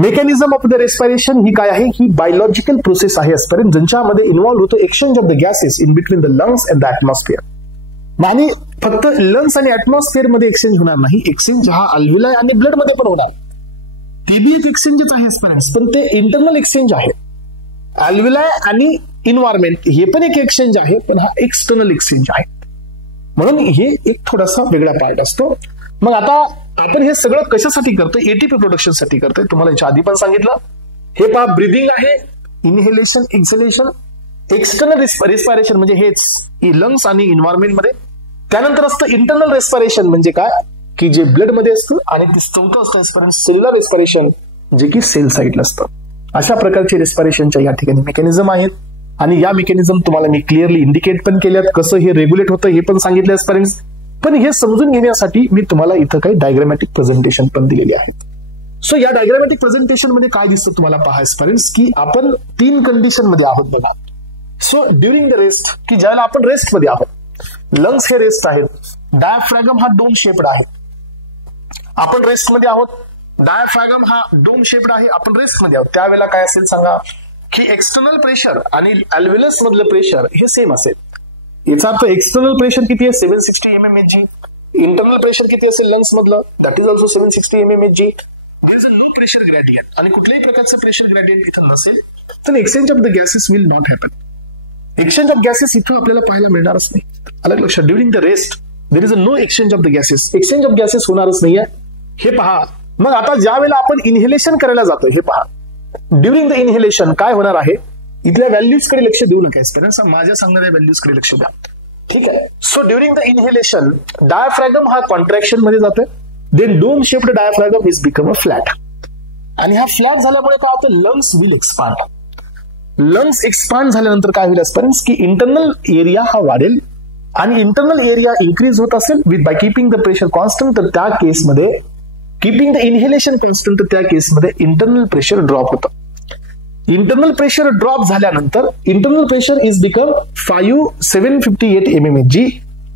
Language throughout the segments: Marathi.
मेकॅनिझम ऑफ द रेस्पिरेशन ही काय आहे, ही बायोलॉजिकल प्रोसेस आहे आजपर्यंत, ज्यांच्यामध्ये इन्व्हॉल्व्ह होतो exchange of the gases in between the lungs and the atmosphere. आणि फक्त लंग्स आणि ऍटमॉस्फिअर मध्ये एक्सचेंज होणार नाही, एक्सचेंज हा अल्व्हुलाई आणि ब्लड मध्ये पण होणार. ते बी एक एक्सचेंजच आहे आजपर्यंत, पण ते इंटरनल एक्सचेंज आहे. अल्व्हुलाई आणि इन्व्हायरमेंट हे पण एक एक्सचेंज आहे, पण हा एक्सटर्नल एक्सचेंज आहे. म्हणून हे एक थोडासा वेगळा पार्ट असतो. मग आता आपण हे सगळं कशासाठी करतोय, एटीपी प्रोडक्शन साठी करतोय. तुम्हाला याच्या आधी पण सांगितलं. हे पहा, ब्रिदिंग आहे, इनहेलेशन, एक्सहेलेशन. एक्सटर्नल रेस्पिरेशन म्हणजे हेच लंग्स आणि इन्व्हायरमेंट मध्ये. त्यानंतर असतं इंटरनल रेस्पिरेशन म्हणजे काय, की जे ब्लड मध्ये असतं. आणि चौथं असतं सेल्युलर रेस्पिरेशन, जे की सेल साईडला असतं. अशा प्रकारचे रेस्पिरेशनच्या या ठिकाणी मेकॅनिझम आहेत. आणि या मेकॅनिझम तुम्हाला मी क्लिअरली इंडिकेट पण केल्यात, कसं हे रेग्युलेट होतं हे पण सांगितलं आजपर्यंत. पण हे समजून घेण्यासाठी मी तुम्हाला इथं काही डायग्रामॅटिक प्रेझेंटेशन पण दिलेली आहे. सो या डायग्रामॅटिक प्रेझेंटेशन मध्ये काय दिसतं तुम्हाला पाहायपर्यंत, की आपण 3 कंडिशन मध्ये आहोत बघा. सो ड्युरिंग द रेस्ट, की ज्यावेळेला आपण रेस्ट मध्ये आहोत, लंग्स हे रेस्ट आहेत, डायफ्रॅगम हा डोम शेप्ड आहे. आपण रेस्ट मध्ये आहोत, डायफ्रॅगम हा डोम शेप्ड आहे, आपण रेस्ट मध्ये आहोत. त्यावेळेला काय असेल सांगा, की एक्सटर्नल प्रेशर आणि अल्व्हेलस मधलं प्रेशर हे सेम असेल. याचा अर्थ एक्सटर्नल प्रेशर किती आहे, 760 mmHg. इंटरनल प्रेशर किती असेल लंग्स मधलं, that is also 760 mmHg. There is a low pressure gradient, आणि कुठल्याही प्रकारचं प्रेशर ग्रेडियंट इथं नसेल तर exchange of the gases will not happen. Exchange of gases इथं आपल्याला पाहायला मिळणारच नाही. अलग लक्षात, during the rest there is a no exchange of the gases, exchange of gases होणारच नाहीये. हे पहा. मग आता ज्या वेळेला आपण इनहेलेशन करायला जातो, हे पहा, ड्युरिंग द इनहेलेशन काय होणार आहे, इथल्या व्हॅल्यूज कडे लक्ष देऊ नका, माझ्या सांगणाऱ्या व्हॅल्यूज कडे लक्ष द्या. ठीक आहे. So during the inhalation diaphragm हा कॉन्ट्रॅक्शन मध्ये जातोय, then dome shaped diaphragm is become a flat. आणि हा फ्लॅट झाल्यामुळे काय होतं, lungs will expand. Lungs expand झाल्यानंतर काय होईल आजपर्यंत, की इंटरनल एरिया हा वाढेल. आणि इंटरनल एरिया इन्क्रीज होत असेल with by keeping the pressure constant, तर त्या केसमध्ये कीपिंग द इनहेलेशन कॉन्स्टंट, तर त्या केसमध्ये इंटरनल प्रेशर ड्रॉप होतं. इंटरनल प्रेशर ड्रॉप झाल्यानंतर internal pressure is become 758 mmHg,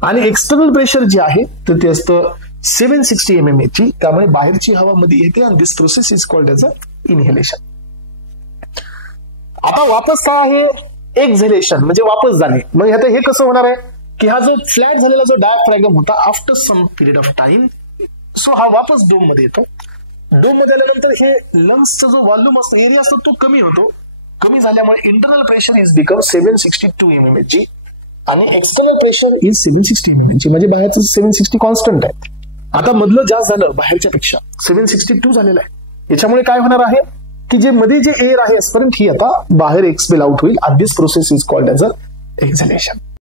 आणि एक्सटर्नल प्रेशर जे आहे तर ते असतं 760 mmHg. त्यामुळे बाहेरची हवा मध्ये येते, आणि this process is called as a inhalation. आता वापस काय आहे, एक्झहेलेशन म्हणजे वापस जाणे. मग आता हे कसं होणार आहे, की हा जो फ्लॅट झालेला जो डायफ्रॅगम होता, after some period of time, so हा वापस डोम मध्ये येतो. डोम मध्ये आल्यानंतर हे लंग्सचा जो व्हॉल्यूम असतो, एरिया असतो, तो कमी होतो. कमी झाल्यामुळे internal pressure is become 762 mmHg, आणि एक्सटर्नल प्रेशर इज 760 mmHg, म्हणजे बाहेरचं 760 कॉन्स्टंट आहे. आता मधलं जास्त झालं बाहेरच्या पेक्षा, 762 झालेलं आहे. याच्यामुळे काय होणार आहे, की जे मध्ये जे एअर आहे आजपर्यंत ही आता बाहेर एक्सपेल आउट होईल, आणि this process is called as a एक्झहेलेशन.